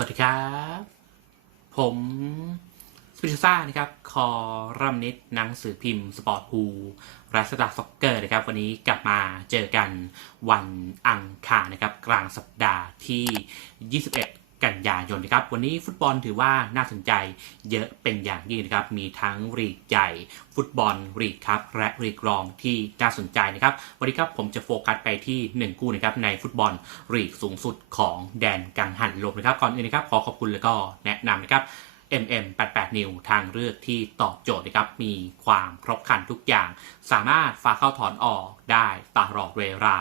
วัสดีครับ ผมสปิชซ่านะครับ คอรัมนิดหนังสือพิมพ์ สปอร์ตฮูรัสตาซ็อกเกอร์นะครับ วันนี้กลับมาเจอกันวันอังคารนะครับ กลางสัปดาห์ที่ 21 กันยายนนะครับวันนี้ฟุตบอลถือว่าน่าสนใจเยอะเป็นอย่างยิ่งนะครับมีทั้งรีกใหญ่ ฟุตบอลรีกครับและรีกรองที่น่าสนใจนะครับวันนี้ครับผมจะโฟกัสไปที่ 1 คู่นะครับในฟุตบอลรีกสูงสุดของแดนกังหันลมนะครับก่อนอื่นนะครับขอขอบคุณแล้วก็แนะนำนะครับ MM 88 New ทางเลือกที่ตอบโจทย์นะครับ มีความครบครันทุกอย่าง สามารถฝากเข้าถอนออกได้ตลอดเวลา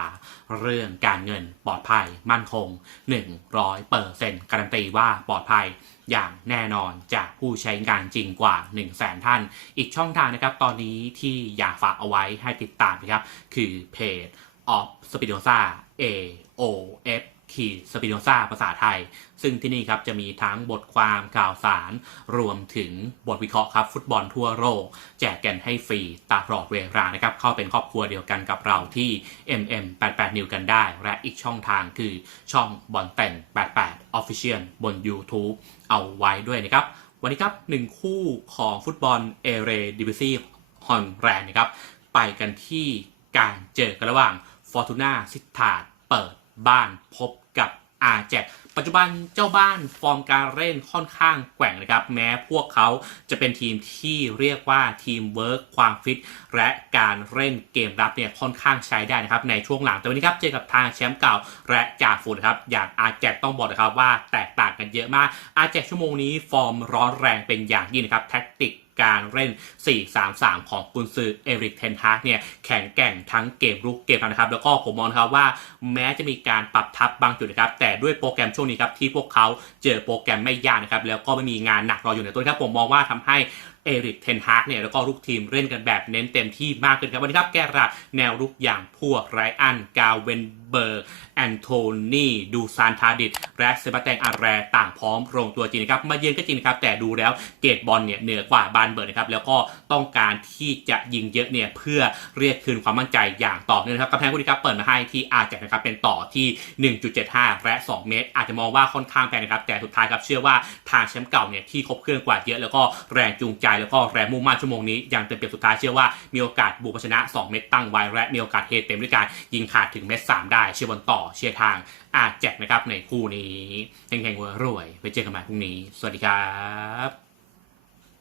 เรื่องการเงินปลอดภัยมั่นคง 100เปอร์เซ็นต์การันตีว่าปลอดภัยอย่างแน่นอนจากผู้ใช้งานจริงกว่า 1 0 0 0 0แสนท่าน อีกช่องทางนะครับ ตอนนี้ที่อยากฝากเอาไว้ให้ติดตามนะครับ คือเพจ of Spinoza A O F ขีดสปิโนซาภาษาไทย ซึ่งที่นี่ครับจะมีทั้งบทความข่าวสาร รวมถึงบทวิเคราะห์ครับฟุตบอลทั่วโลกแจกกันให้ฟรีตลอดเวลานะครับ เข้าเป็นครอบครัวเดียวกันกับเราที่ MM 88 New กันได้ และอีกช่องทางคือช่องบอลแต่ง 88 Official บน YouTube เอาไว้ด้วยนะครับ วันนี้ครับหนึ่งคู่ของฟุตบอลเอเรดิวิซีฮอนแรนนะครับ ไปกันที่การเจอกันระหว่างฟอร์ตูน่าซิตาดเปิด บ้านพบกับอาแจกปัจจุบันเจ้าบ้านฟอร์มการเล่นค่อนข้างแกว่งนะครับ แม้พวกเขาจะเป็นทีมที่เรียกว่าทีมเวิร์กความฟิต และการเล่นเกมรับเนี่ยค่อนข้างใช้ได้นะครับ ในช่วงหลัง แต่วันนี้ครับเจอกับทางแชมป์เก่าและจ่าฝูนะครับอย่างอาแจกต้องบอกนะครับว่าแตกต่างกันเยอะมากอาแจกชั่วโมงนี้ฟอร์มร้อนแรงเป็นอย่างยิ่งนะครับแท็กติก การเล่น 4-3-3 ของกุนซือเอริกเทนฮากเนี่ยแข็งแกร่งทั้งเกมรุกเกมรับนะครับ แล้วก็ผมมองครับว่าแม้จะมีการปรับทับบางจุดนะครับ แต่ด้วยโปรแกรมช่วงนี้ครับที่พวกเขาเจอโปรแกรมไม่ยากนะครับ แล้วก็ไม่มีงานหนักรออยู่ในตัวนะครับ ผมมองว่าทำให้เอริกเทนฮากเนี่ยแล้วก็ลูกทีมเล่นกันแบบเน้นเต็มที่มากขึ้นครับวันนี้ครับแกระแนวรุกอย่างพวกไรอันกาเวนเบิร์แอนโทนีดูซานทาดิดและเซบาสเตนอาแรต่างพร้อมลงตัวจริงครับมาเยือนก็จริงครับแต่ดูแล้วเกตบอลเนี่ยเหนือกว่าบานเบิร์ดนะครับแล้วก็ต้องการที่จะยิงเยอะเนี่ยเพื่อเรียกคืนความมั่นใจอย่างต่อเนื่องนะครับกำแพงคู่นี้ครับเปิดมาให้ที่อาจจะนะครับเป็นต่อที่ 1.75 และ 2 เมตร อาจจะมองว่าค่อนข้างแพงนะครับแต่สุดท้ายครับเชื่อว่าทางแชมป์เก่าเนี่ยที่ครบเครื่องกว่าเยอะแล้วก็แรงจูงใจแล้วก็แรงมุ่งมั่นชั่วโมงนี้อยังเต็มเปี่ยมสุดท้ายเชื่อว่ามีโอกาสบุกชนะ 2 เม็ดตั้งไว้และมีโอกาสเทเต็มด้วยการยิงขาดถึงเม็ด3ได้เชียร์บอลต่อเชียร์ทางอาแจกนะครับในคู่นี้เฮงๆรวยๆไปเจอกันใหม่พรุ่งนี้ สวัสดีครับ